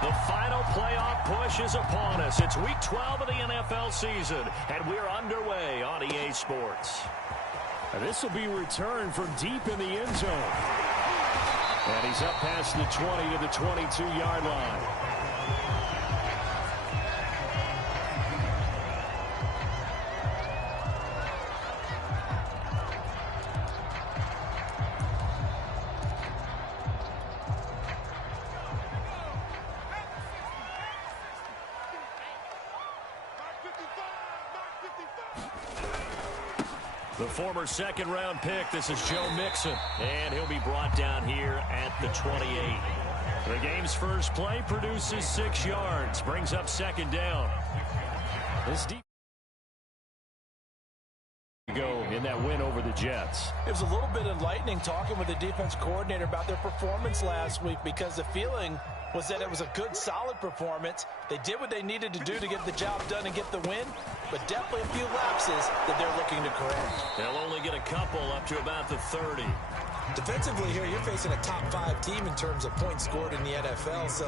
The final playoff push is upon us. It's Week 12 of the NFL season, and we're underway on EA Sports. And this will be returned from deep in the end zone. And he's up past the 20 to the 22-yard line. The former second-round pick, this is Joe Mixon, and he'll be brought down here at the 28. The game's first play produces 6 yards, brings up second down. This deep go in that win over the Jets. It was a little bit enlightening talking with the defense coordinator about their performance last week, because the feeling was that it was a good, solid performance. They did what they needed to do to get the job done and get the win, but definitely a few lapses that they're looking to correct. They'll only get a couple up to about the 30. Defensively here, you're facing a top-5 team in terms of points scored in the NFL, so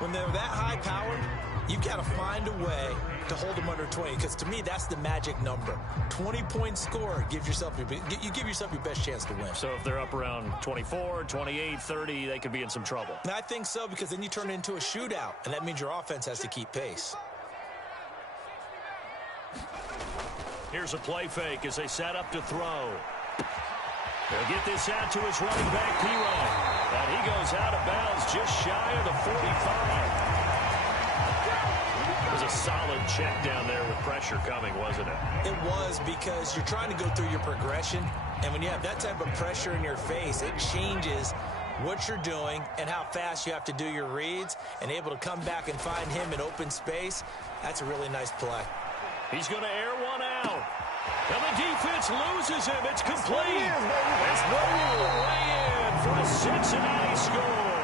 when they're that high-powered, you've got to find a way to hold them under 20, because to me, that's the magic number. 20 points scored, you give yourself your best chance to win. So if they're up around 24, 28, 30, they could be in some trouble. And I think so, because then you turn it into a shootout, and that means your offense has to keep pace. Here's a play fake as they set up to throw. They'll get this out to his running back, P-Ryan. And he goes out of bounds just shy of the 45. It was a solid check down there with pressure coming, wasn't it? It was, because you're trying to go through your progression, and when you have that type of pressure in your face, it changes what you're doing and how fast you have to do your reads, and able to come back and find him in open space. That's a really nice play. He's going to air one out. And the defense loses him. It's complete. It's all the way in for a Cincinnati score.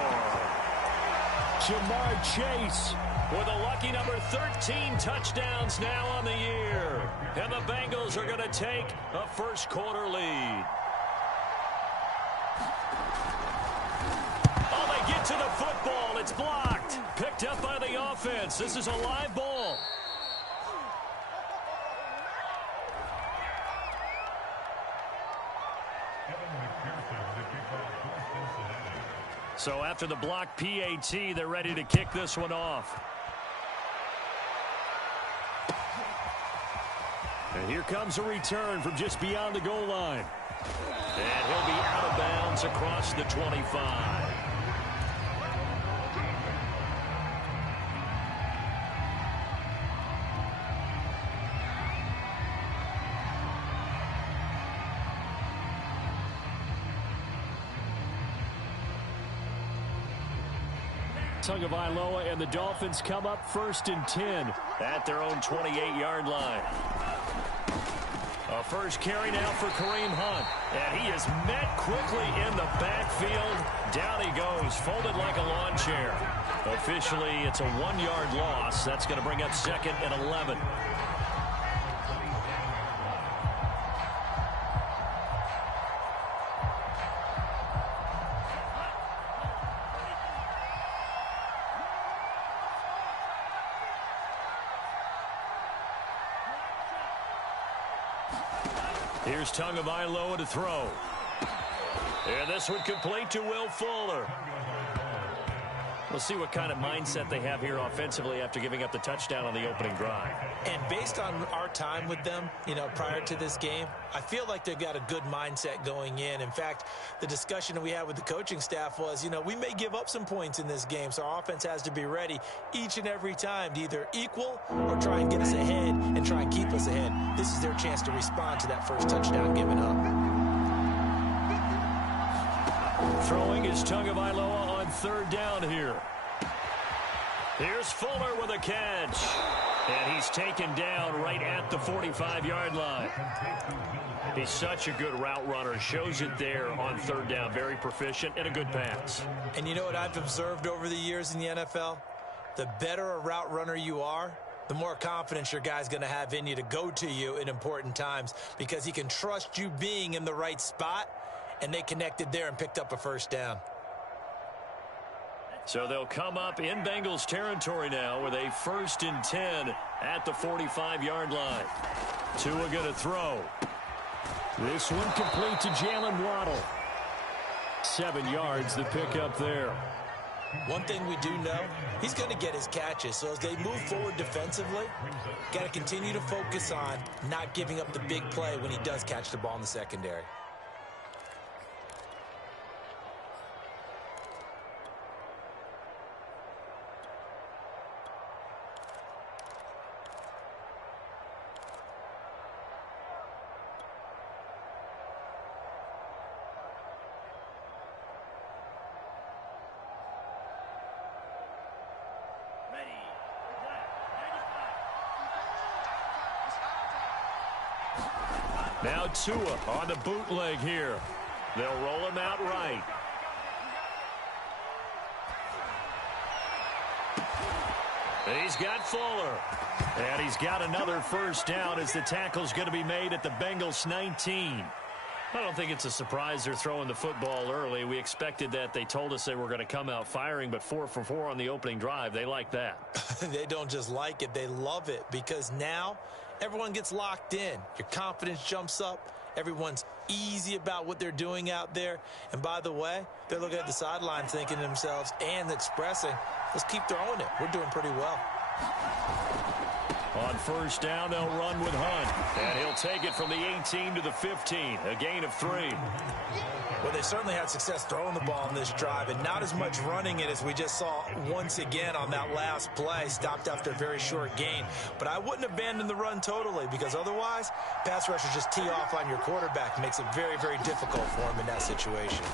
Jamar Chase with a lucky number 13 touchdowns now on the year. And the Bengals are going to take a first-quarter lead. Oh, they get to the football. It's blocked. Picked up by the offense. This is a live ball. So after the block PAT, they're ready to kick this one off. And here comes a return from just beyond the goal line. And he'll be out of bounds across the 25. Tagovailoa and the Dolphins come up 1st and 10 at their own 28-yard line. A first carry now for Kareem Hunt, and he is met quickly in the backfield. Down he goes, folded like a lawn chair. Officially, it's a 1-yard loss. That's going to bring up 2nd and 11. Here's Tagovailoa to throw. And this one complete to Will Fuller. We'll see what kind of mindset they have here offensively after giving up the touchdown on the opening drive. And based on our time with them, prior to this game, I feel like they've got a good mindset going in. In fact, the discussion that we had with the coaching staff was, we may give up some points in this game, so our offense has to be ready each and every time to either equal or try and get us ahead and try and keep us ahead. This is their chance to respond to that first touchdown given up. Throwing is Tagovailoa on 3rd down here. Here's Fuller with a catch. And he's taken down right at the 45-yard line. He's such a good route runner. Shows it there on 3rd down. Very proficient and a good pass. And you know what I've observed over the years in the NFL? The better a route runner you are, the more confidence your guy's going to have in you to go to you in important times, because he can trust you being in the right spot, and they connected there and picked up a first down. So they'll come up in Bengals territory now with a 1st and 10 at the 45-yard line. Tua going to throw. This one complete to Jalen Waddle. 7 yards, the pickup there. One thing we do know, he's going to get his catches. So as they move forward defensively, got to continue to focus on not giving up the big play when he does catch the ball in the secondary. Now Tua on the bootleg here. They'll roll him out right. He's got Fuller. And he's got another 1st down as the tackle's going to be made at the Bengals 19. I don't think it's a surprise they're throwing the football early. We expected that. They told us they were going to come out firing, but 4 for 4 on the opening drive. They like that. They don't just like it. They love it because now everyone gets locked in. Your confidence jumps up. Everyone's easy about what they're doing out there. And by the way, they're looking at the sideline thinking to themselves and expressing, let's keep throwing it. We're doing pretty well. On 1st down, they'll run with Hunt. And he'll take it from the 18 to the 15. A gain of 3. Well, they certainly had success throwing the ball in this drive, and not as much running it as we just saw once again on that last play. Stopped after a very short gain. But I wouldn't abandon the run totally, because otherwise, pass rushers just tee off on your quarterback. Makes it very, very difficult for him in that situation.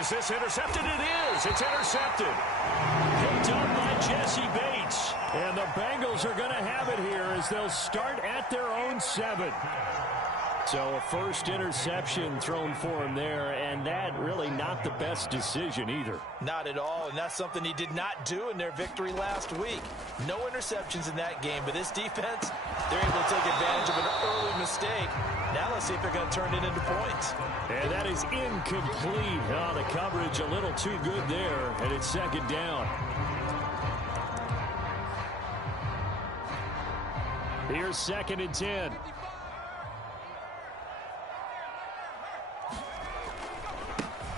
Is this intercepted? It is. It's intercepted. Picked up by Jesse Bates. And the Bengals are going to have it here as they'll start at their own 7. So a 1st interception thrown for him there, and that really not the best decision either. Not at all, and that's something he did not do in their victory last week. No interceptions in that game, but this defense, they're able to take advantage of an early mistake. Now let's see if they're going to turn it into points. And that is incomplete. Oh, the coverage a little too good there, and it's 2nd down. Here's 2nd and 10.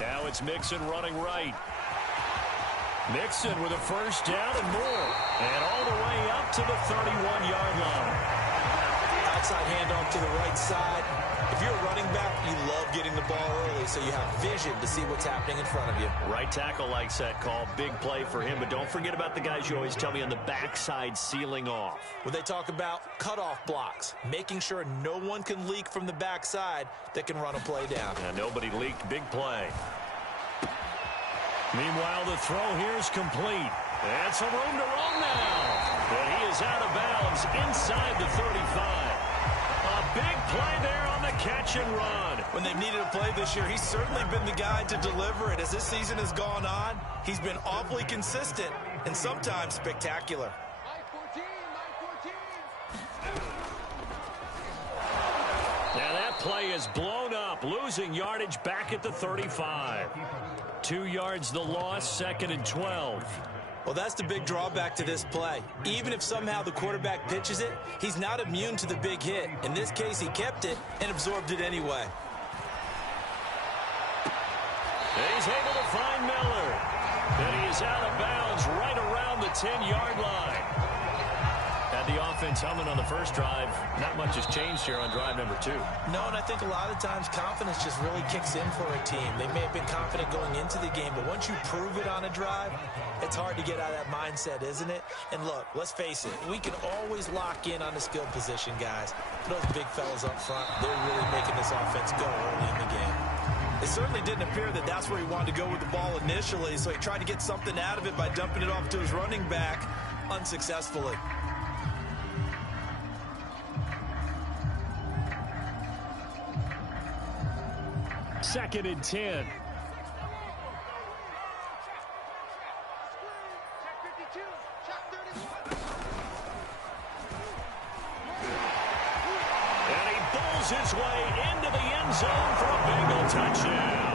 Now it's Mixon running right. Mixon with a 1st down and more. And all the way up to the 31-yard line. Outside handoff to the right side. If you're a running back, you love getting the ball early so you have vision to see what's happening in front of you. Right tackle likes that call. Big play for him. But don't forget about the guys you always tell me on the backside sealing off. When they talk about cutoff blocks, making sure no one can leak from the backside that can run a play down. And nobody leaked. Big play. Meanwhile, the throw here is complete. And some room to run now. And he is out of bounds inside the 35. A big play there on the catch and run. When they've needed a play this year, he's certainly been the guy to deliver it. As this season has gone on, he's been awfully consistent and sometimes spectacular. Now that play is blown up, losing yardage back at the 35. 2 yards the loss, 2nd and 12. Well, that's the big drawback to this play. Even if somehow the quarterback pitches it, he's not immune to the big hit. In this case, he kept it and absorbed it anyway. He's able to find Miller. And he's out of bounds right around the 10-yard line. Had the offense humming on the first drive. Not much has changed here on drive number 2. No, and I think a lot of times confidence just really kicks in for a team. They may have been confident going into the game, but once you prove it on a drive, it's hard to get out of that mindset, isn't it? And look, let's face it, we can always lock in on the skill position, guys. Those big fellas up front, they're really making this offense go early in the game. It certainly didn't appear that that's where he wanted to go with the ball initially, so he tried to get something out of it by dumping it off to his running back unsuccessfully. Second and 10. And he bulls his way into the end zone for a Bengal touchdown.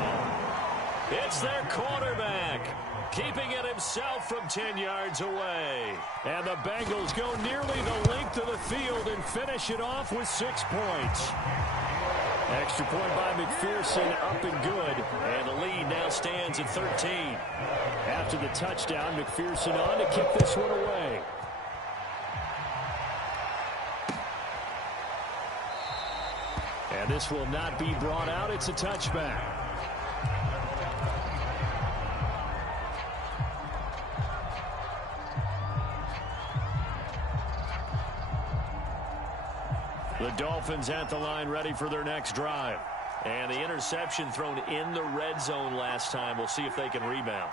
It's their quarterback, keeping it himself from 10 yards away. And the Bengals go nearly the length of the field and finish it off with 6 points. Extra point by McPherson, up and good. And the lead now stands at 13. After the touchdown, McPherson on to kick this one away. And this will not be brought out. It's a touchback. The Dolphins at the line, ready for their next drive. And the interception thrown in the red zone last time. We'll see if they can rebound.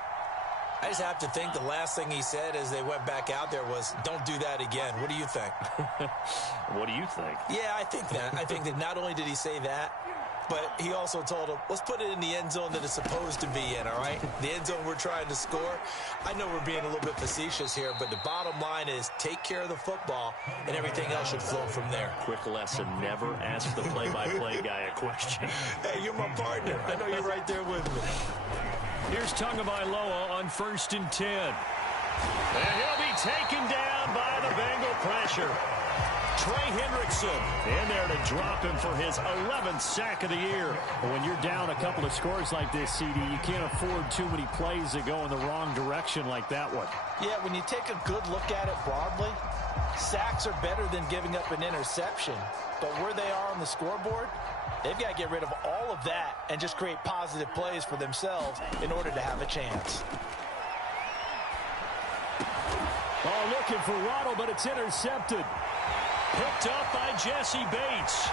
I just have to think the last thing he said as they went back out there was, don't do that again. What do you think? What do you think? Yeah, I think that. I think that not only did he say that, but he also told him, let's put it in the end zone that it's supposed to be in, all right? The end zone we're trying to score. I know we're being a little bit facetious here, but the bottom line is take care of the football, and everything else should flow from there. Quick lesson, never ask the play-by-play guy a question. Hey, you're my partner. I know you're right there with me. Here's Tagovailoa on 1st and 10. And he'll be taken down by the Bengal pressure. Trey Hendrickson in there to drop him for his 11th sack of the year. When you're down a couple of scores like this, CD, you can't afford too many plays that go in the wrong direction like that one. Yeah, when you take a good look at it broadly, sacks are better than giving up an interception. But where they are on the scoreboard, they've got to get rid of all of that and just create positive plays for themselves in order to have a chance. Oh, looking for Waddle, but it's intercepted. Picked up by Jesse Bates.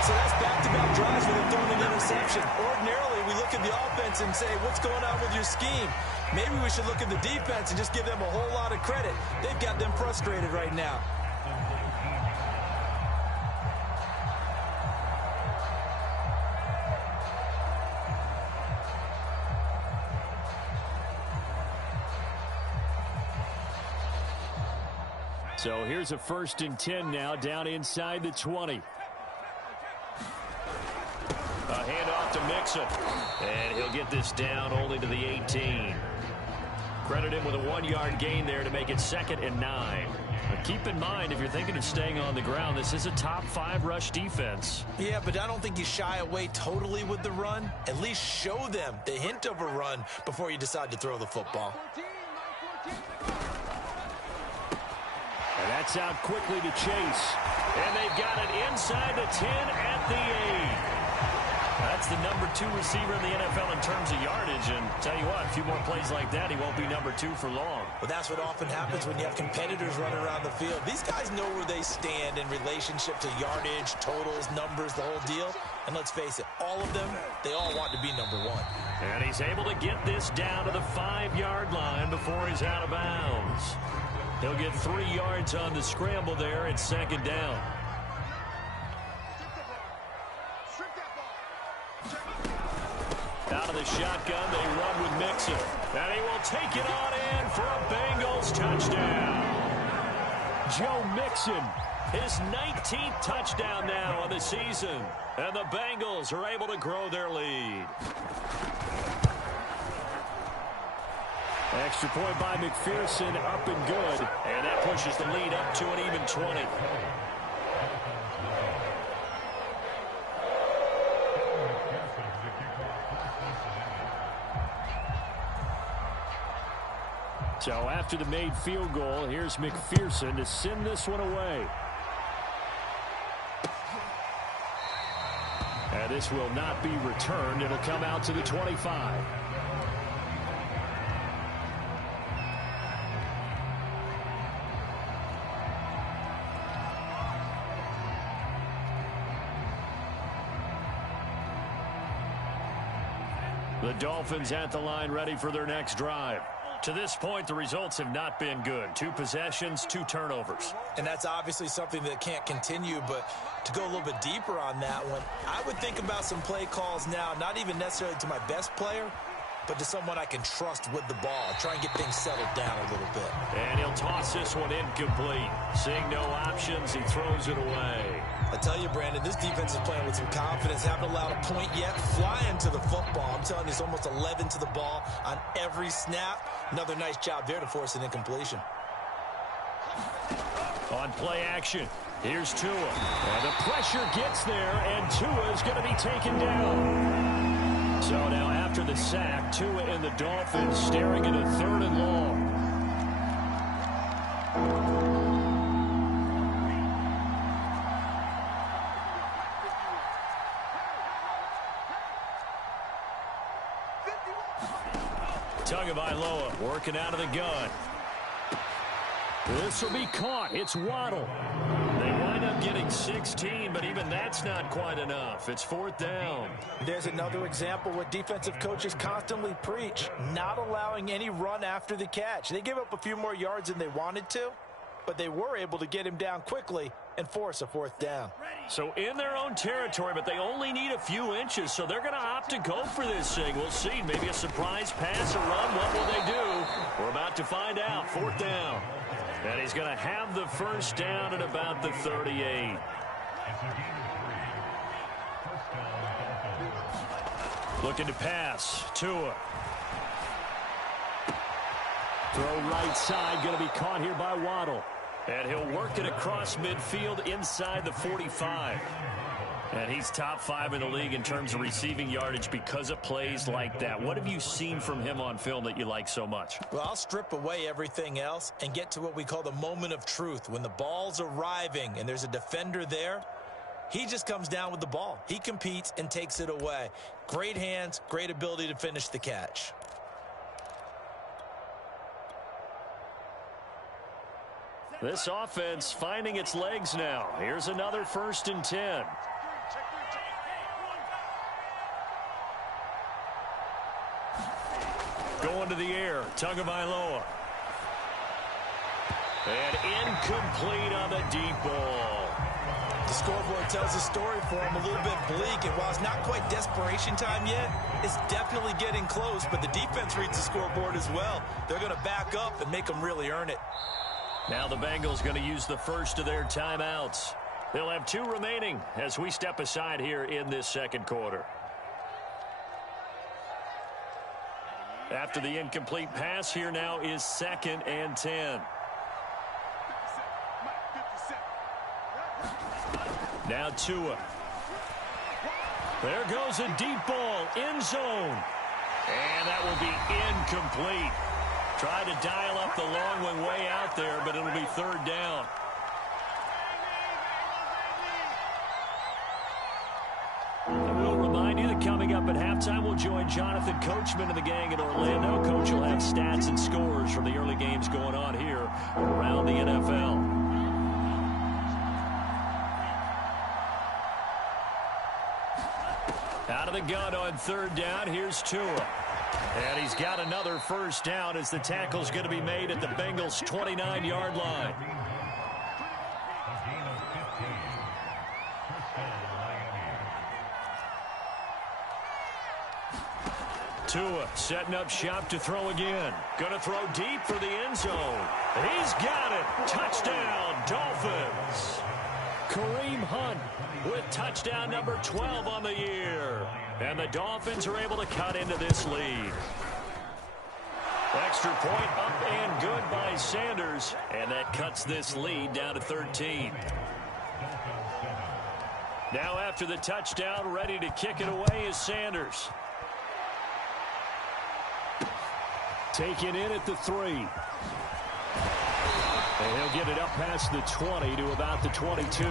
So that's back-to-back drives where they're throwing an interception. Ordinarily, we look at the offense and say, what's going on with your scheme? Maybe we should look at the defense and just give them a whole lot of credit. They've got them frustrated right now. So here's a 1st and 10 now, down inside the 20. A handoff to Mixon. And he'll get this down only to the 18. Credit him with a 1-yard gain there to make it 2nd and 9. But keep in mind, if you're thinking of staying on the ground, this is a top 5 rush defense. Yeah, but I don't think you shy away totally with the run. At least show them the hint of a run before you decide to throw the football. And that's out quickly to Chase. And they've got it inside the 10 at the 8. That's the number 2 receiver in the NFL in terms of yardage. And tell you what, a few more plays like that, he won't be number 2 for long. Well, that's what often happens when you have competitors running around the field. These guys know where they stand in relationship to yardage, totals, numbers, the whole deal. And let's face it, all of them, they all want to be number 1. And he's able to get this down to the 5-yard line before he's out of bounds. He'll get 3 yards on the scramble there at 2nd down. Out of the shotgun, they run with Mixon. And he will take it on in for a Bengals touchdown. Joe Mixon. His 19th touchdown now on the season. And the Bengals are able to grow their lead. Extra point by McPherson, up and good. And that pushes the lead up to an even 20. So after the made field goal, here's McPherson to send this one away. And this will not be returned. It'll come out to the 25. The Dolphins at the line, ready for their next drive. To this point, the results have not been good. 2 possessions, 2 turnovers. And that's obviously something that can't continue, but to go a little bit deeper on that one, I would think about some play calls now, not even necessarily to my best player, but to someone I can trust with the ball. Try and get things settled down a little bit. And he'll toss this one incomplete. Seeing no options, he throws it away. I tell you, Brandon, this defense is playing with some confidence. Haven't allowed a point yet. Flying to the football. I'm telling you, it's almost 11 to the ball on every snap. Another nice job there to force an incompletion. On play action, here's Tua. And the pressure gets there, and Tua is going to be taken down. So now after the sack, Tua and the Dolphins staring at a 3rd and long. Tagovailoa working out of the gun. This will be caught. It's Waddle. They wind up getting 16, but even that's not quite enough. It's 4th down. There's another example what defensive coaches constantly preach, not allowing any run after the catch. They gave up a few more yards than they wanted to, but they were able to get him down quickly and force a 4th down. So in their own territory, but they only need a few inches, so they're going to opt to go for this thing. We'll see. Maybe a surprise pass, a run. What will they do? We're about to find out. 4th down. And he's going to have the 1st down at about the 38. Looking to pass. Tua. Throw right side. Going to be caught here by Waddle. And he'll work it across midfield inside the 45. And he's top 5 in the league in terms of receiving yardage because of plays like that. What have you seen from him on film that you like so much? Well, I'll strip away everything else and get to what we call the moment of truth. When the ball's arriving and there's a defender there, he just comes down with the ball. He competes and takes it away. Great hands, great ability to finish the catch. This offense finding its legs now. Here's another 1st and 10. Going to the air, Tagovailoa. And incomplete on the deep ball. The scoreboard tells the story for him, a little bit bleak, and while it's not quite desperation time yet, it's definitely getting close, but the defense reads the scoreboard as well. They're going to back up and make them really earn it. Now the Bengals going to use the first of their timeouts. They'll have 2 remaining as we step aside here in this 2nd quarter. After the incomplete pass, here now is 2nd and 10. Now Tua. There goes a deep ball, end zone. And that will be incomplete. Try to dial up the long one way out there, but it'll be 3rd down. And we'll remind you that coming up at halftime, we'll join Jonathan Coachman and the gang in Orlando. Coach will have stats and scores from the early games going on here around the NFL. Out of the gun on 3rd down, here's Tua. And he's got another 1st down as the tackle's going to be made at the Bengals' 29-yard line. Tua setting up shop to throw again. Going to throw deep for the end zone. He's got it. Touchdown, Dolphins. Kareem Hunt with touchdown number 12 on the year. And the Dolphins are able to cut into this lead. Extra point up and good by Sanders. And that cuts this lead down to 13. Now after the touchdown, ready to kick it away is Sanders. Taken in at the 3. And he'll get it up past the 20 to about the 22.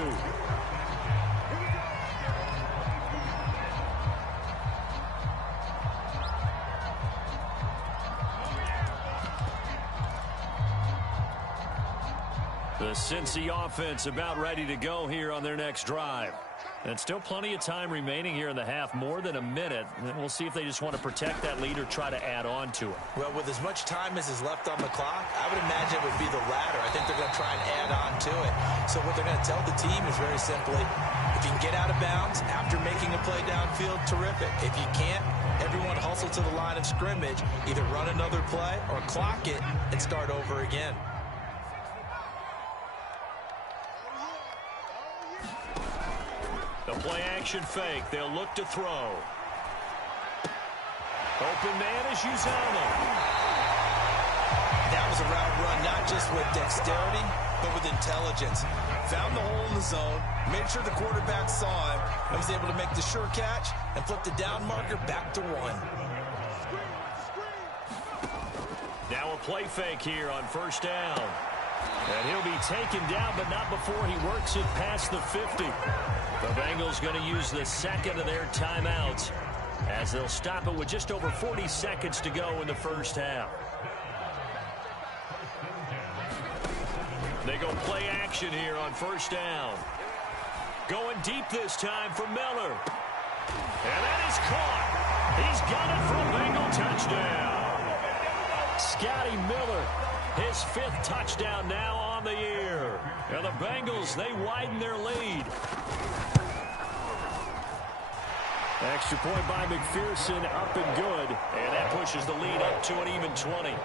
The Cincy offense about ready to go here on their next drive. And still plenty of time remaining here in the half, more than a minute. And we'll see if they just want to protect that lead or try to add on to it. Well, with as much time as is left on the clock, I would imagine it would be the latter. I think they're going to try and add on to it. So what they're going to tell the team is very simply, if you can get out of bounds after making a play downfield, terrific. If you can't, everyone hustle to the line of scrimmage, either run another play or clock it and start over again. The play action fake. They'll look to throw. Open man is Uzama. That was a route run, not just with dexterity, but with intelligence. Found the hole in the zone, made sure the quarterback saw him, and was able to make the sure catch and flip the down marker back to 1. Now a play fake here on first down. And he'll be taken down, but not before he works it past the 50. The Bengals going to use the second of their timeouts as they'll stop it with just over 40 seconds to go in the first half. They go play action here on first down. Going deep this time for Miller. And that is caught. He's got it for a Bengal touchdown. Scotty Miller, his 5th touchdown now on the year. And the Bengals, they widen their lead. Extra point by McPherson, up and good. And that pushes the lead up to an even 20.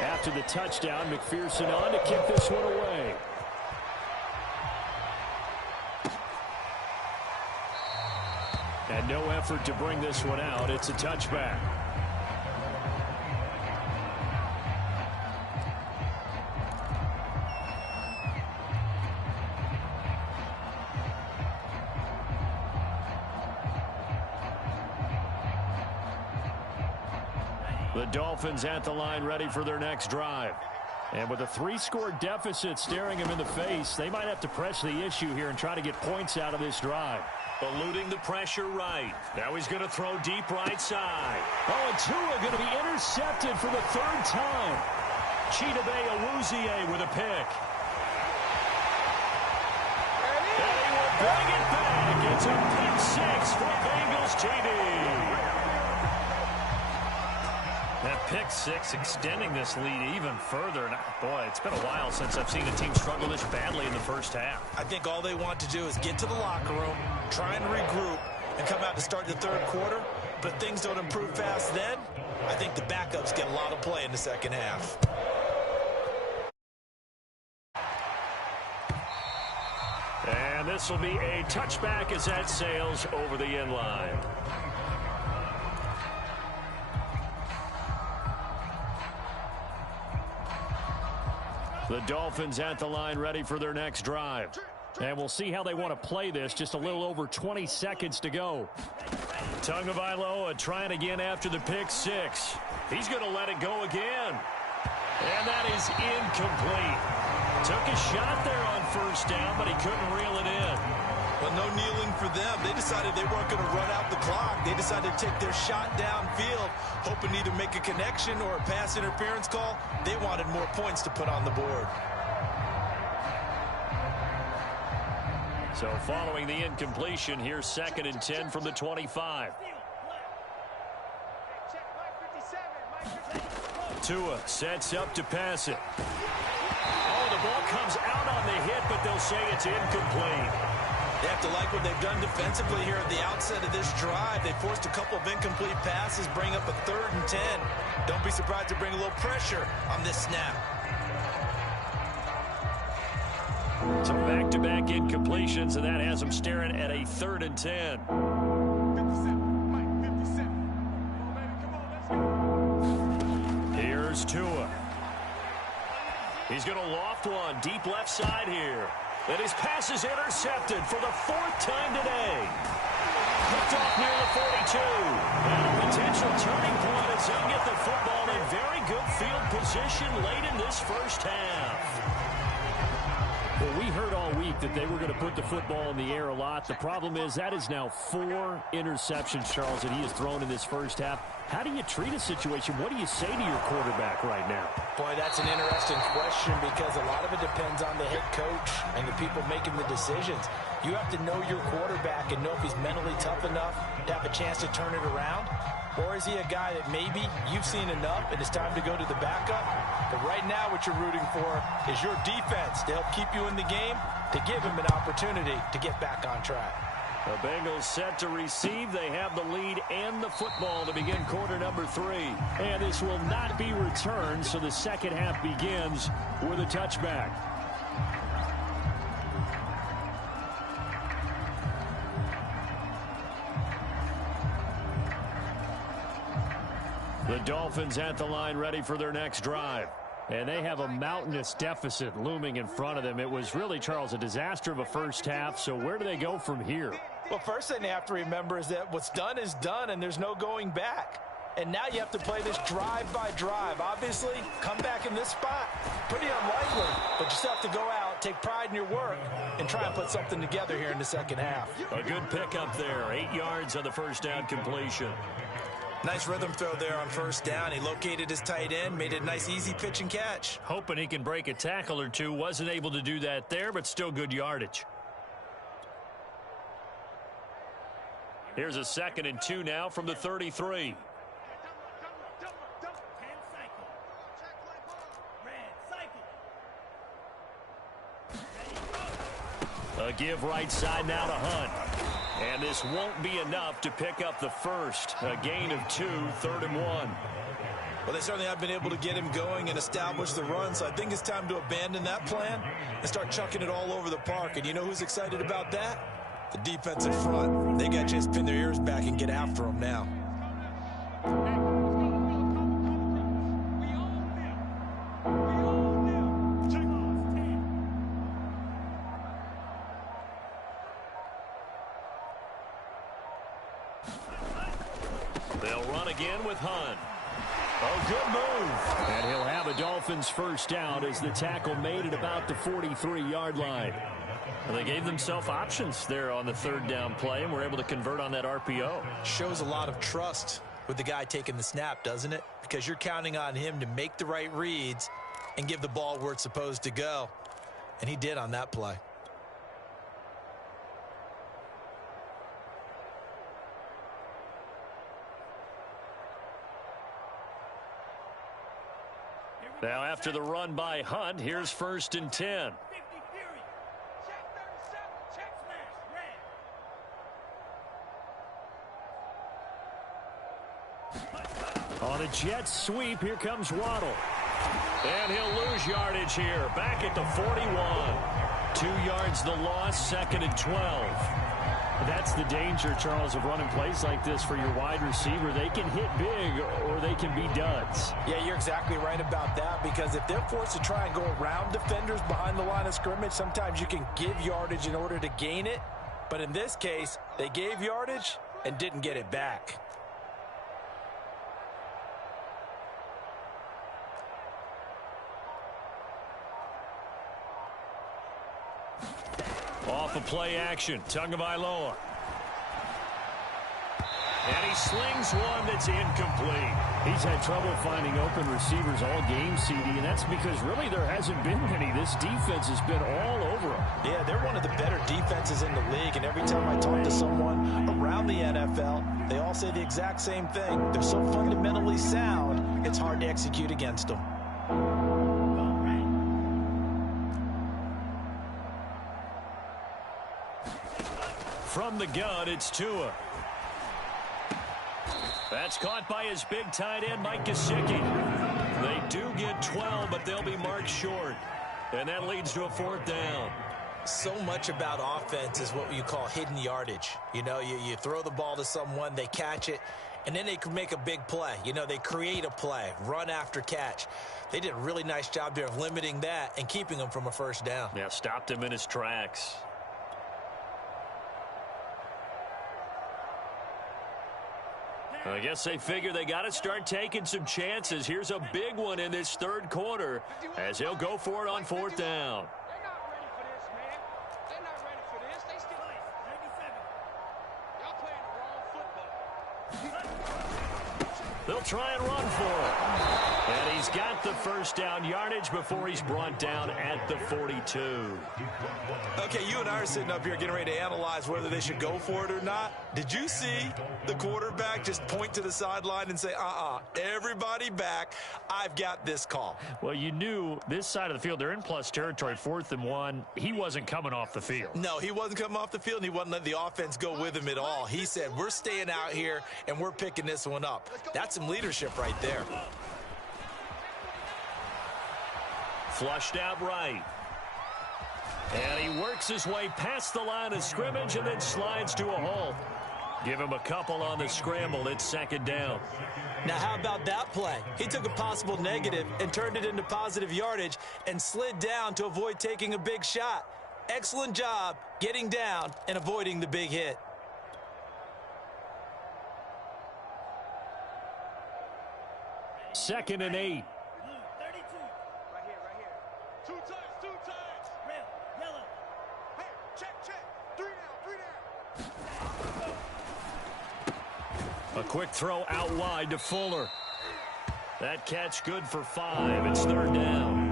After the touchdown, McPherson on to kick this one away. And no effort to bring this one out. It's a touchback. The Dolphins at the line ready for their next drive. And with a 3-score deficit staring them in the face, they might have to press the issue here and try to get points out of this drive. Eluding the pressure right. Now he's going to throw deep right side. Oh, and Tua going to be intercepted for the 3rd time. Chidobe Awuzie with a pick. And he will bring it back. It's a pick 6 for Bengals TD. That pick 6 extending this lead even further. And boy, it's been a while since I've seen a team struggle this badly in the first half. I think all they want to do is get to the locker room, try and regroup, and come out to start the 3rd quarter. But if things don't improve fast then, I think the backups get a lot of play in the second half. And this will be a touchback as that sails over the end line. The Dolphins at the line ready for their next drive. And we'll see how they want to play this. Just a little over 20 seconds to go. Tagovailoa trying again after the pick 6. He's going to let it go again. And that is incomplete. Took a shot there on first down, but he couldn't reel it in. Well, no kneeling for them. They decided they weren't going to run out the clock. They decided to take their shot downfield, hoping to either make a connection or a pass interference call. They wanted more points to put on the board. So following the incompletion, here's 2nd and 10 from the 25. Tua sets up to pass it. Oh, the ball comes out on the hit, but they'll say it's incomplete. They have to like what they've done defensively here at the outset of this drive. They forced a couple of incomplete passes, bring up a 3rd and 10. Don't be surprised to bring a little pressure on this snap. So back-to-back incompletions, and that has them staring at a 3rd and 10. Here's Tua. He's going to loft one deep left side here. And his pass is intercepted for the 4th time today. Picked off near the 42. And a potential turning point as he'll get the football in very good field position late in this first half. Well, we heard all all week that they were going to put the football in the air a lot. The problem is that is now 4 interceptions, Charles, that he has thrown in this first half. How do you treat a situation? What do you say to your quarterback right now? Boy, that's an interesting question because a lot of it depends on the head coach and the people making the decisions. You have to know your quarterback and know if he's mentally tough enough to have a chance to turn it around. Or is he a guy that maybe you've seen enough and it's time to go to the backup? But right now what you're rooting for is your defense to help keep you in the game, to give him an opportunity to get back on track. The Bengals set to receive. They have the lead and the football to begin quarter number 3. And this will not be returned, so the second half begins with a touchback. The Dolphins at the line ready for their next drive. And they have a mountainous deficit looming in front of them. It was really, Charles, a disaster of a first half. So where do they go from here? Well, first thing they have to remember is that what's done is done, and there's no going back. And now you have to play this drive by drive. Obviously, come back in this spot, pretty unlikely. But you still have to go out, take pride in your work, and try and put something together here in the second half. A good pickup there. 8 yards on the first down completion. Nice rhythm throw there on first down. He located his tight end, made it a nice, easy pitch and catch. Hoping he can break a tackle or two. Wasn't able to do that there, but still good yardage. Here's a 2nd and 2 now from the 33. A give right side now to Hunt. And this won't be enough to pick up the first. A gain of 2, 3rd and 1. Well, they certainly have been able to get him going and establish the run, so I think it's time to abandon that plan and start chucking it all over the park. And you know who's excited about that? The defensive front. They got to just pin their ears back and get after him now. They'll run again with Hunt. Oh, good move. And he'll have a Dolphins first down as the tackle made at about the 43-yard line. Well, they gave themselves options there on the 3rd down play and were able to convert on that RPO. Shows a lot of trust with the guy taking the snap, doesn't it? Because you're counting on him to make the right reads and give the ball where it's supposed to go. And he did on that play. Now after the run by Hunt, here's 1st and 10. On a jet sweep, here comes Waddle. And he'll lose yardage here. Back at the 41. 2 yards the loss, 2nd and 12. That's the danger, Charles, of running plays like this for your wide receiver. They can hit big or they can be duds. Yeah, you're exactly right about that, because if they're forced to try and go around defenders behind the line of scrimmage, sometimes you can give yardage in order to gain it. But in this case, they gave yardage and didn't get it back. Off of play action, Tagovailoa. And he slings one that's incomplete. He's had trouble finding open receivers all game, CD, and that's because really there hasn't been many. This defense has been all over them. Yeah, they're one of the better defenses in the league, and every time I talk to someone around the NFL, they all say the exact same thing. They're so fundamentally sound, it's hard to execute against them. From the gun, it's Tua. That's caught by his big tight end, Mike Gesicki. They do get 12, but they'll be marked short. And that leads to a 4th down. So much about offense is what you call hidden yardage. You know, you throw the ball to someone, they catch it, and then they can make a big play. You know, they create a play, run after catch. They did a really nice job there of limiting that and keeping him from a first down. Yeah, stopped him in his tracks. I guess they figure they got to start taking some chances. Here's a big one in this 3rd quarter as he'll go for it on 4th down. They'll try and run for it. And he's got the first down yardage before he's brought down at the 42. Okay, you and I are sitting up here getting ready to analyze whether they should go for it or not. Did you see the quarterback just point to the sideline and say, everybody back, I've got this call? Well, you knew this side of the field, they're in plus territory, 4th and 1. He wasn't coming off the field. No, he wasn't coming off the field, and he wasn't letting the offense go with him at all. He said, we're staying out here, and we're picking this one up. That's some leadership right there. Flushed out right. And he works his way past the line of scrimmage and then slides to a halt. Give him a couple on the scramble. It's 2nd down. Now, how about that play? He took a possible negative and turned it into positive yardage and slid down to avoid taking a big shot. Excellent job getting down and avoiding the big hit. Second and 8. Two times. Red, yellow. Hey, check. 3 down. A quick throw out wide to Fuller. That catch good for 5. It's 3rd down.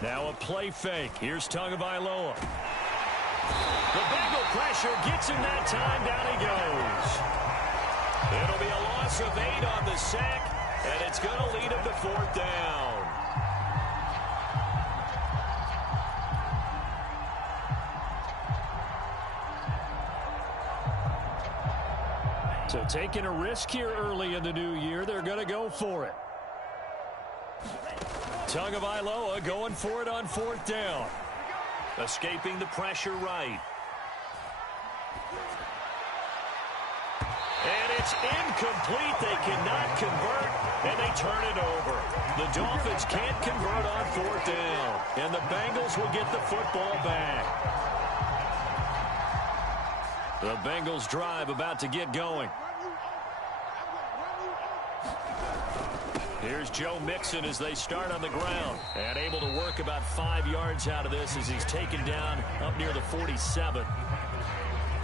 Now a play fake. Here's Tagovailoa. The Bengal pressure gets him that time. Down he goes. It'll be a loss of 8 on the sack, and it's going to lead him to 4th down. So taking a risk here early in the new year. They're going to go for it. Tagovailoa going for it on 4th down. Escaping the pressure right. And it's incomplete. They cannot convert, and they turn it over. The Dolphins can't convert on 4th down, and the Bengals will get the football back. The Bengals drive about to get going. Here's Joe Mixon as they start on the ground. And able to work about 5 yards out of this as he's taken down up near the 47.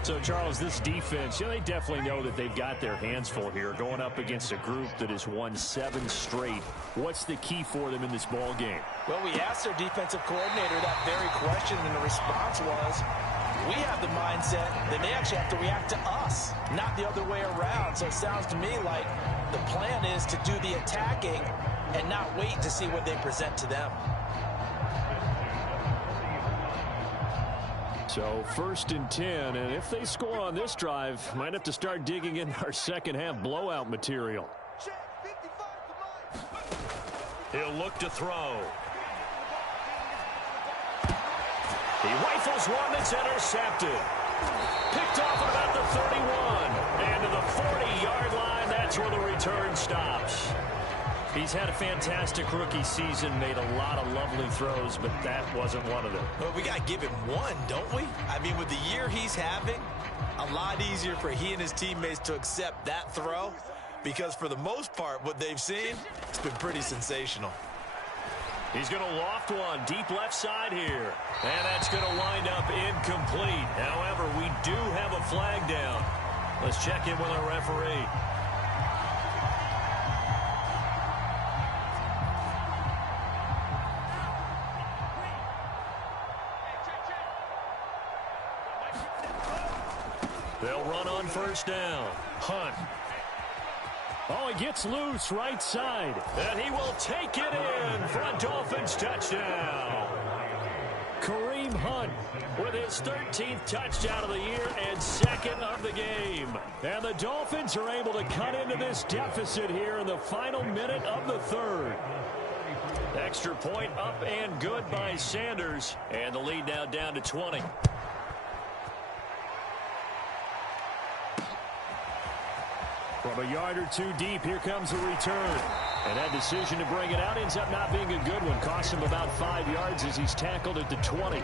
So, Charles, this defense, they definitely know that they've got their hands full here going up against a group that has won 7 straight. What's the key for them in this ball game? Well, we asked their defensive coordinator that very question, and the response was, we have the mindset that they actually have to react to us, not the other way around. So it sounds to me like the plan is to do the attacking and not wait to see what they present to them. So 1st and 10, and if they score on this drive, might have to start digging in our second half blowout material. He'll look to throw. He rifles one that's intercepted. Picked off at about the 31. And to the 40-yard line, that's where the return stops. He's had a fantastic rookie season, made a lot of lovely throws, but that wasn't one of them. Well, we got to give him one, don't we? I mean, with the year he's having, a lot easier for he and his teammates to accept that throw, because for the most part, what they've seen, it's been pretty sensational. He's going to loft one deep left side here. And that's going to wind up incomplete. However, we do have a flag down. Let's check in with our referee. They'll run on 1st down. Hunt. Oh, he gets loose right side. And he will take it in for a Dolphins touchdown. Kareem Hunt with his 13th touchdown of the year and 2nd of the game. And the Dolphins are able to cut into this deficit here in the final minute of the 3rd. Extra point up and good by Sanders. And the lead now down to 20. From a yard or two deep, here comes the return. And that decision to bring it out ends up not being a good one. Costs him about 5 yards as he's tackled at the 20.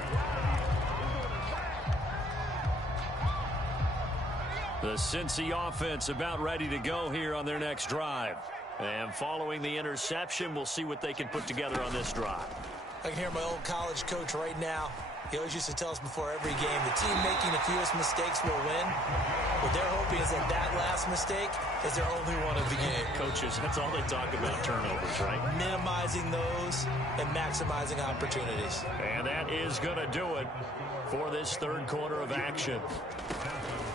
The Cincy offense about ready to go here on their next drive. And following the interception, we'll see what they can put together on this drive. I can hear my old college coach right now. He always used to tell us before every game, the team making the fewest mistakes will win. What they're hoping is that that last mistake is their only one of the game. Coaches, that's all they talk about, turnovers, right? Minimizing those and maximizing opportunities. And that is going to do it for this third quarter of action.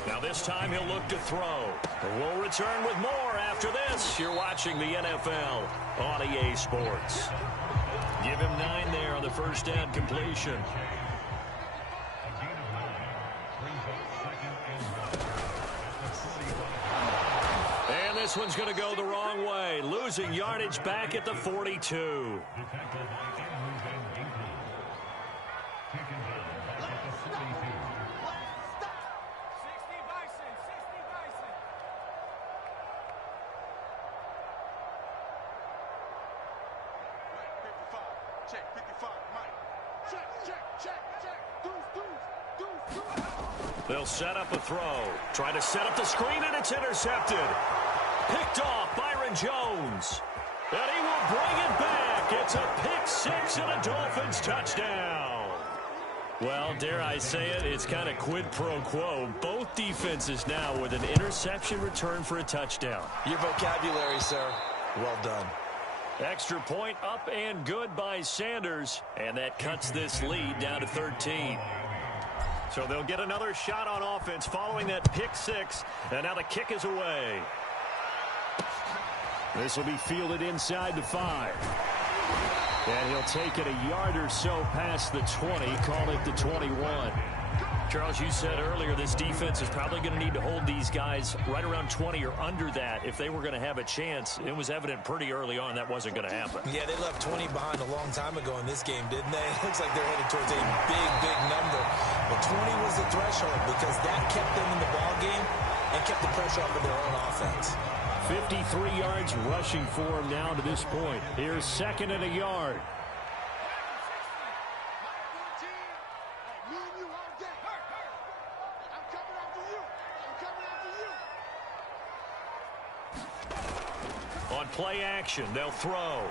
Now this time he'll look to throw. We'll return with more after this. You're watching the NFL on EA Sports. Give him 9 there on the first down completion. And this one's going to go the wrong way. Losing yardage back at the 42. They'll set up a throw. Try to set up the screen, and it's intercepted. Picked off Byron Jones. And he will bring it back. It's a pick six and a Dolphins touchdown. Well, dare I say it, it's kind of quid pro quo. Both defenses now with an interception return for a touchdown. Your vocabulary, sir. Well done. Extra point up and good by Sanders. And that cuts this lead down to 13. So they'll get another shot on offense following that pick six. And now the kick is away. This will be fielded inside the 5. And he'll take it a yard or so past the 20. Call it the 21. Charles, you said earlier this defense is probably going to need to hold these guys right around 20 or under that if they were going to have a chance. It was evident pretty early on that wasn't going to happen. Yeah, they left 20 behind a long time ago in this game, didn't they? It looks like they're headed towards a big, big number. But 20 was the threshold because that kept them in the ball game and kept the pressure off of their own offense. 53 yards rushing for him now to this point. Here's 2nd and a yard. On play action, they'll throw.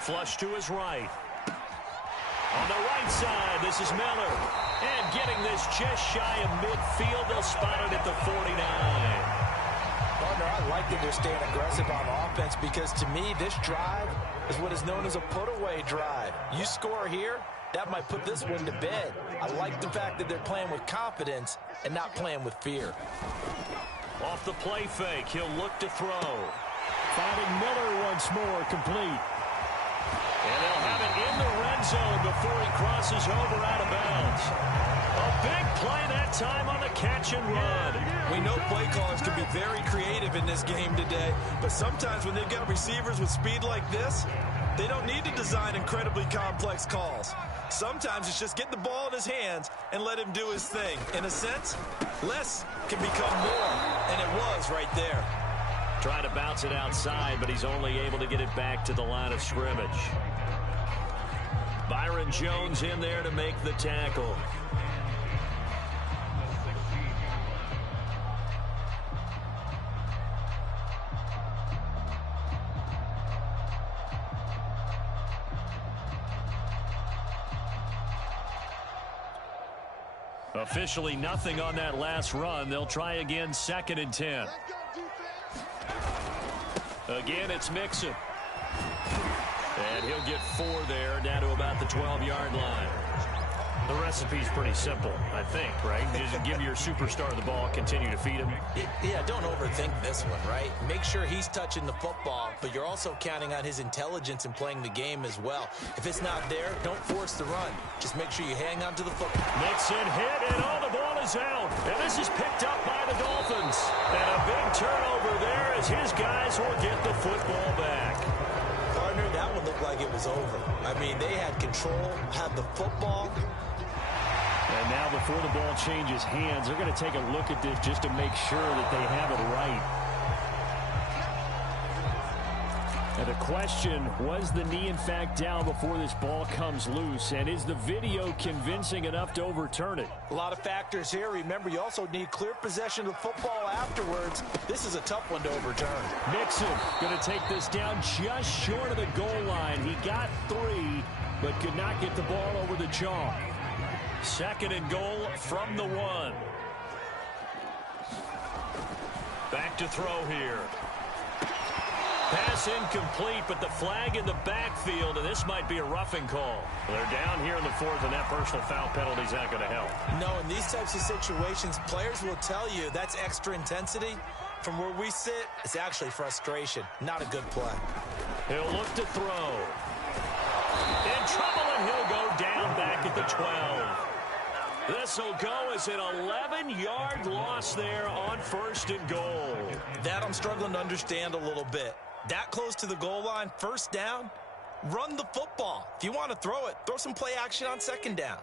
Flush to his right. On the right side, this is Miller. And getting this just shy of midfield, they'll spot it at the 49. Partner, I like that they're staying aggressive on offense because to me, this drive is what is known as a put-away drive. You score here, that might put this one to bed. I like the fact that they're playing with confidence and not playing with fear. Off the play fake, he'll look to throw. Finding Miller once more, complete. And they'll have it in the red zone before he crosses over out of bounds. A big play that time on the catch and run. We know play callers can be very creative in this game today, but sometimes when they've got receivers with speed like this, they don't need to design incredibly complex calls. Sometimes it's just get the ball in his hands and let him do his thing. In a sense, less can become more, and it was right there. Trying to bounce it outside, but he's only able to get it back to the line of scrimmage. Byron Jones in there to make the tackle. Officially nothing on that last run. They'll try again, 2nd and 10. Again, it's Mixon. And he'll get 4 there, down to about the 12-yard line. The recipe's pretty simple, I think, right? Just give your superstar the ball, continue to feed him. Yeah, don't overthink this one, right? Make sure he's touching the football, but you're also counting on his intelligence in playing the game as well. If it's not there, don't force the run. Just make sure you hang on to the football. Mixon hit, and the ball is out. And this is picked up by the Dolphins. And a big turnover there as his guys will get the football back. Partner, that one looked like it was over. I mean, they had control, had the football. And now before the ball changes hands, they're going to take a look at this just to make sure that they have it right. And the question, was the knee in fact down before this ball comes loose? And is the video convincing enough to overturn it? A lot of factors here. Remember, you also need clear possession of the football afterwards. This is a tough one to overturn. Mixon going to take this down just short of the goal line. He got 3, but could not get the ball over the chalk. 2nd and goal from the 1. Back to throw here. Pass incomplete, but the flag in the backfield, and this might be a roughing call. They're down here in the 4th, and that personal foul penalty is not going to help. No, in these types of situations, players will tell you that's extra intensity. From where we sit, it's actually frustration. Not a good play. He'll look to throw. In trouble, and he'll go down back at the 12. This will go as an 11-yard loss there on 1st and goal. That I'm struggling to understand a little bit. That close to the goal line, 1st down, run the football. If you want to throw it, throw some play action on 2nd down.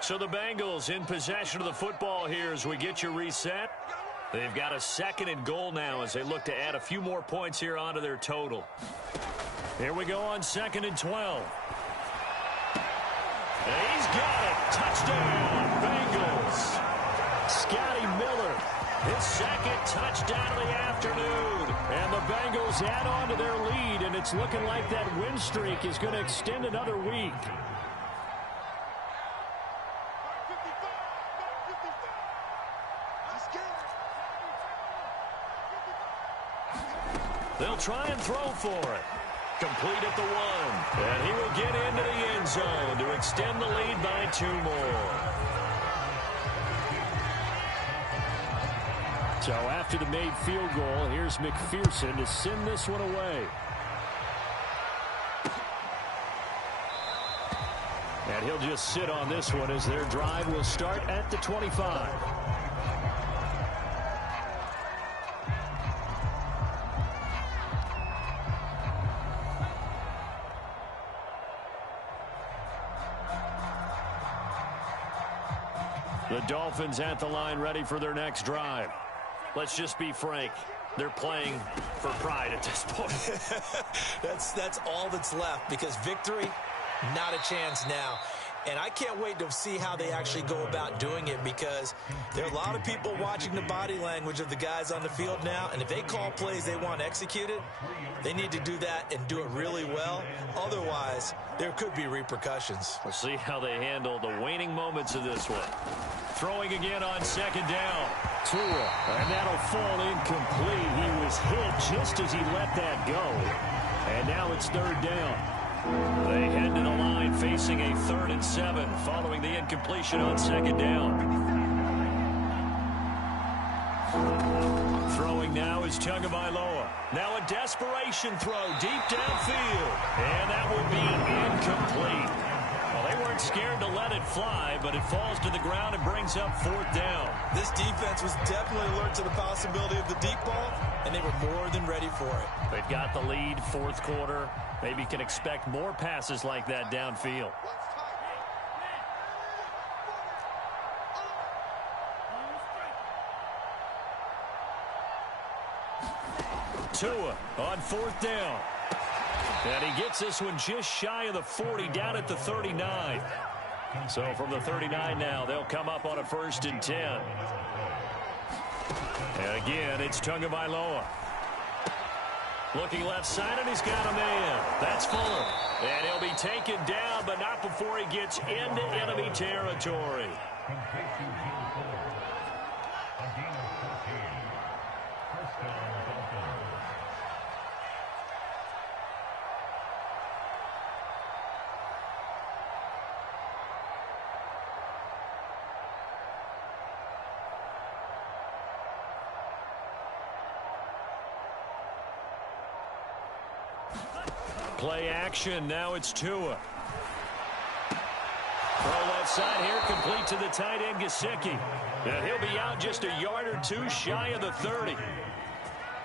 So the Bengals in possession of the football here as we get you reset. They've got a 2nd and goal now as they look to add a few more points here onto their total. Here we go on 2nd and 12. And he's got it. Touchdown, Bengals. Scotty Miller, His 2nd touchdown of the afternoon. and the Bengals add on to their lead, and it's looking like that win streak is going to extend another week. They'll try and throw for it. Complete at the 1. And he will get into the end zone to extend the lead by 2 more. So after the made field goal, here's McPherson to send this one away. And he'll just sit on this one as their drive will start at the 25. The Dolphins at the line ready for their next drive. Let's just be frank. They're playing for pride at this point. That's all that's left, because victory, not a chance now. And I can't wait to see how they actually go about doing it, because there are a lot of people watching the body language of the guys on the field now, and if they call plays they want executed, they need to do that and do it really well. Otherwise, there could be repercussions. We'll see how they handle the waning moments of this one. Throwing again on 2nd down. Tua, and that'll fall incomplete. He was hit just as he let that go. And now it's 3rd down. They head to the line facing a 3rd and 7 following the incompletion on 2nd down. Throwing now is Tagovailoa. Now a desperation throw deep downfield. And that will be incomplete. Well, they weren't scared to let it fly, but it falls to the ground and brings up 4th down. This defense was definitely alert to the possibility of the deep ball, and they were more than ready for it. They've got the lead, 4th quarter. Maybe can expect more passes like that downfield. Tua on 4th down. And he gets this one just shy of the 40, down at the 39. So from the 39 now, they'll come up on a 1st and 10. And again, it's Tagovailoa. Looking left side, and he's got a man. That's Fuller. And he'll be taken down, but not before he gets into enemy territory. Play action. Now it's Tua. Throw left side here, complete to the tight end, Gesicki. And he'll be out just a yard or 2 shy of the 30.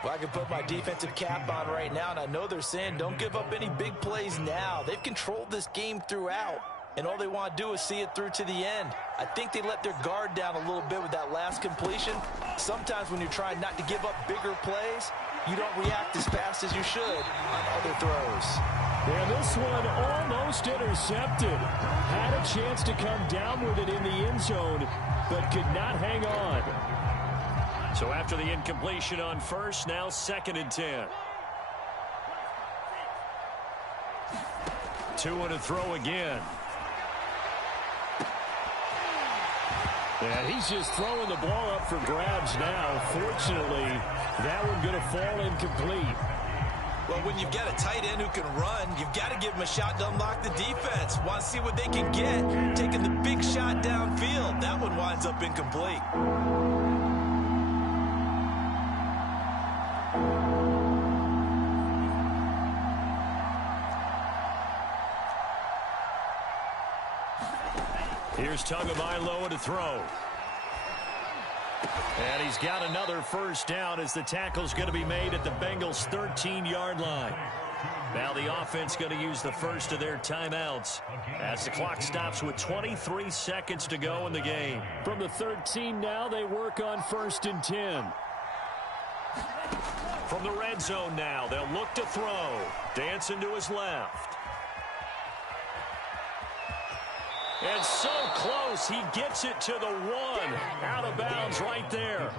Well, I can put my defensive cap on right now, and I know they're saying don't give up any big plays now. They've controlled this game throughout, and all they want to do is see it through to the end. I think they let their guard down a little bit with that last completion. Sometimes when you're trying not to give up bigger plays, you don't react as fast as you should on other throws. And this one almost intercepted. Had a chance to come down with it in the end zone, but could not hang on. So after the incompletion on first, now 2nd and 10. 2 and a throw again. And he's just throwing the ball up for grabs now. Fortunately, that one going to fall incomplete. Well, when you've got a tight end who can run, you've got to give him a shot to unlock the defense. Want to see what they can get. Taking the big shot downfield. That one winds up incomplete. Here's Tagovailoa to throw. And he's got another first down as the tackle's going to be made at the Bengals' 13-yard line. Now the offense going to use the first of their timeouts as the clock stops with 23 seconds to go in the game. From the 13 now, they work on 1st and 10. From the red zone now, they'll look to throw. Dancing to his left. And so close, he gets it to the 1. Out of bounds right there.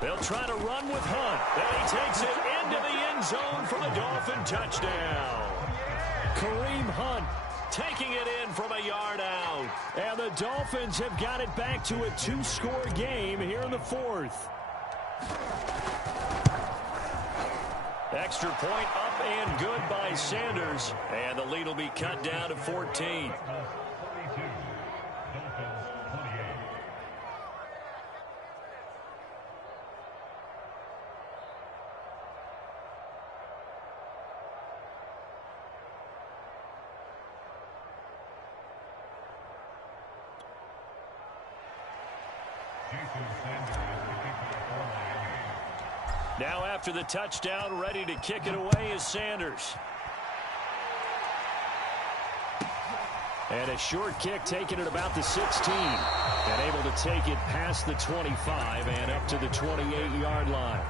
They'll try to run with Hunt. And he takes it into the end zone for the Dolphin touchdown. Kareem Hunt taking it in from a yard out. And the Dolphins have got it back to a 2-score game here in the 4th. Extra point up and good by Sanders. And the lead will be cut down to 14. Now after the touchdown, ready to kick it away is Sanders. And a short kick taken at about the 16. And able to take it past the 25 and up to the 28-yard line.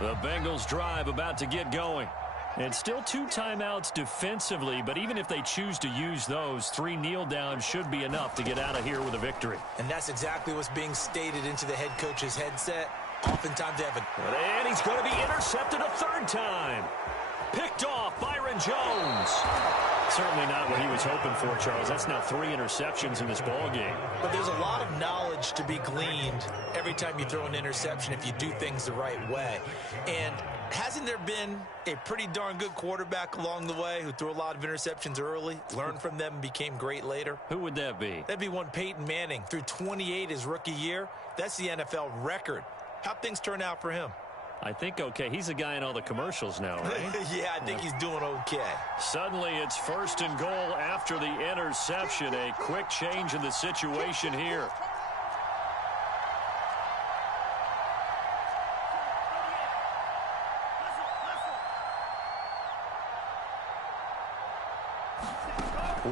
The Bengals drive about to get going. And still 2 timeouts defensively, but even if they choose to use those, 3 kneel downs should be enough to get out of here with a victory. And that's exactly what's being stated into the head coach's headset. Oftentimes they have a... And he's going to be intercepted a 3rd time. Picked off Byron Jones. Certainly not what he was hoping for, Charles. That's now 3 interceptions in this ball game. But there's a lot of knowledge to be gleaned every time you throw an interception if you do things the right way. And hasn't there been a pretty darn good quarterback along the way who threw a lot of interceptions early, learned from them, and became great later? Who would that be? That'd be one Peyton Manning. Threw 28 his rookie year. That's the NFL record. How'd things turn out for him? I think okay. He's a guy in all the commercials now, right? Yeah, I think he's doing okay. Suddenly it's 1st and goal after the interception. A quick change in the situation here.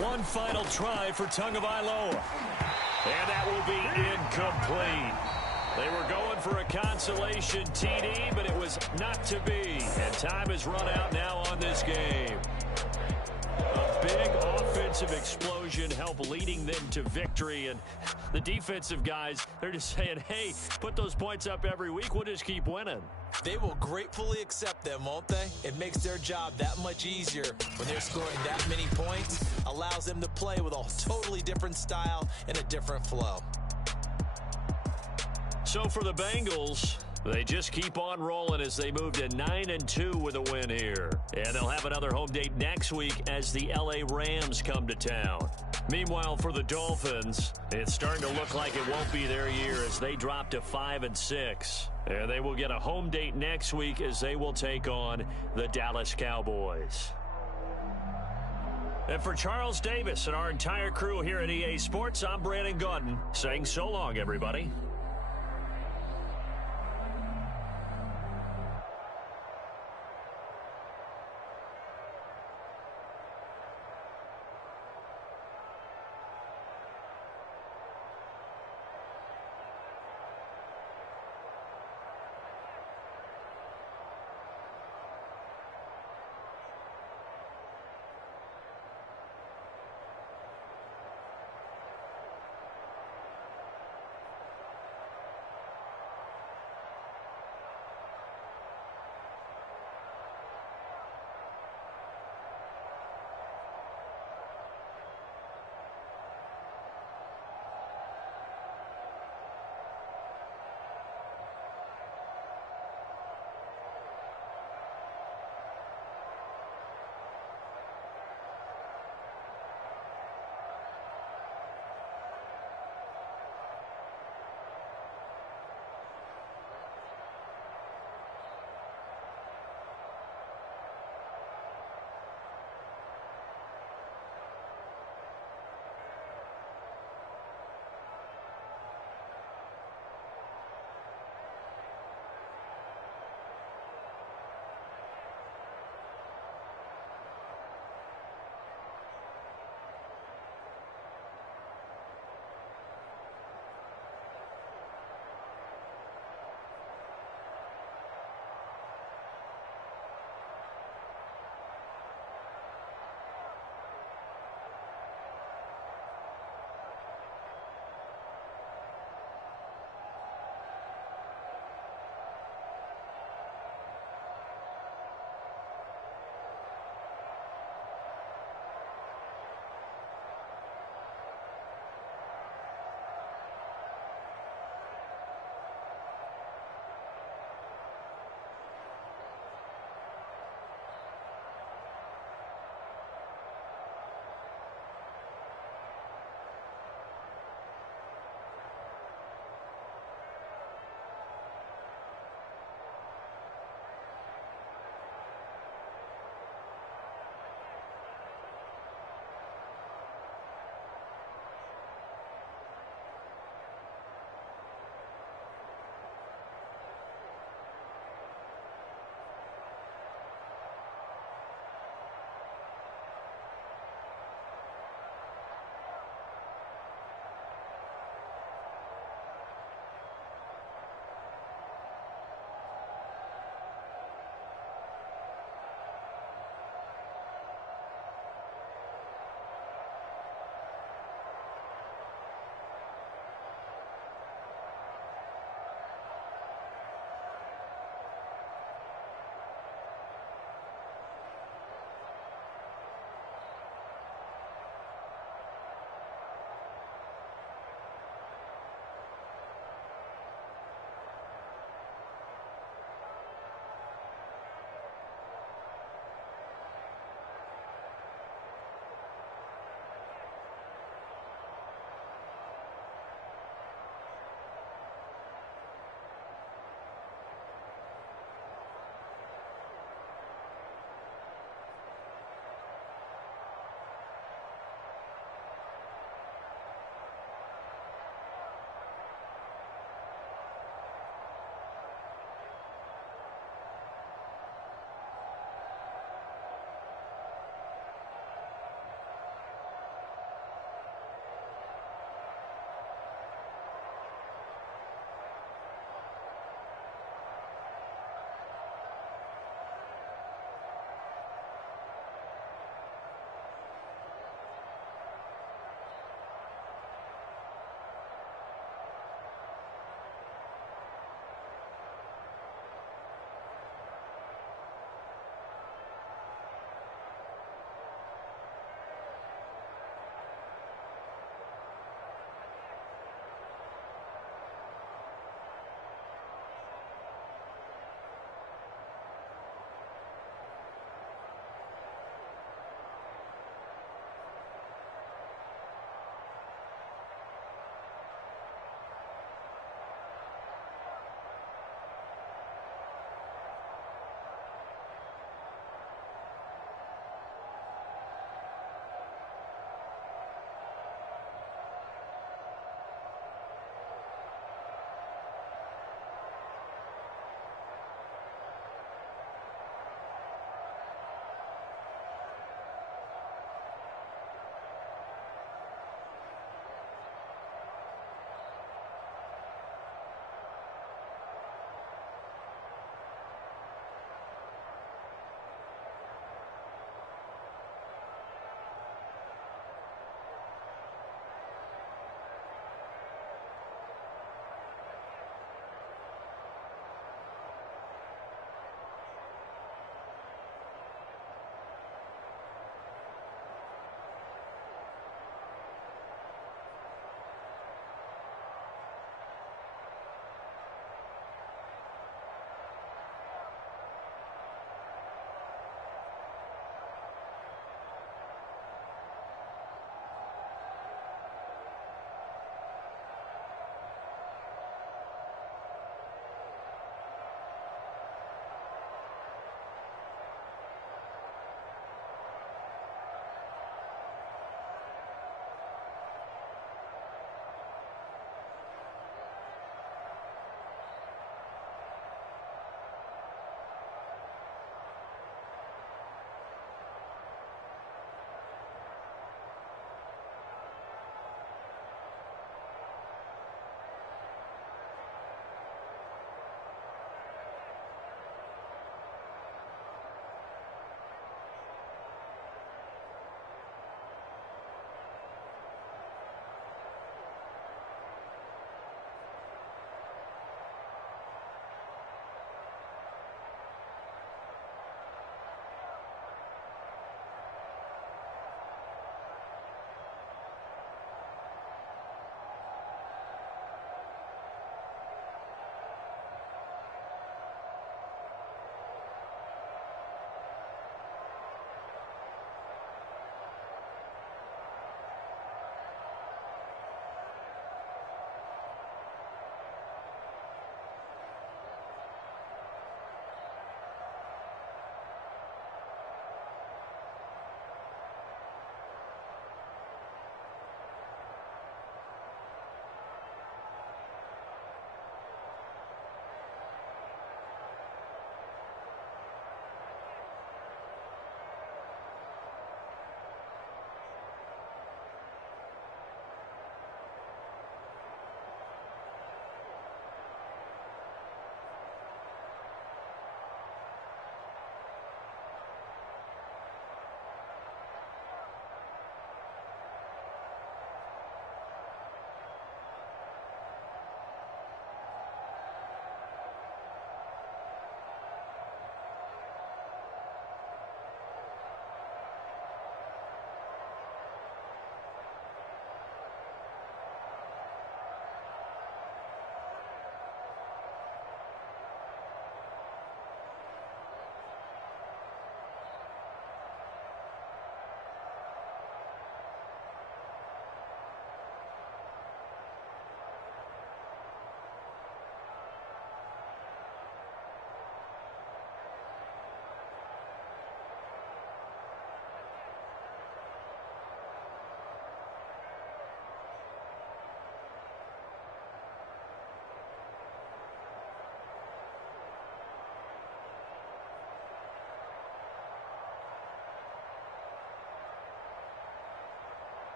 One final try for Tagovailoa. And that will be incomplete. They were going for a consolation TD, but it was not to be. And time has run out now on this game. A big offensive explosion helped leading them to victory. And the defensive guys, they're just saying, hey, put those points up every week. We'll just keep winning. They will gratefully accept them, won't they? It makes their job that much easier when they're scoring that many points. Allows them to play with a totally different style and a different flow. So for the Bengals, They just keep on rolling as they move to 9-2 with a win here. And they'll have another home date next week as the LA Rams come to town. Meanwhile, for the Dolphins, it's starting to look like it won't be their year as they drop to 5-6. And they will get a home date next week as they will take on the Dallas Cowboys. And for Charles Davis and our entire crew here at EA Sports, I'm Brandon Gaudin saying so long, everybody.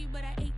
hungry, but I ate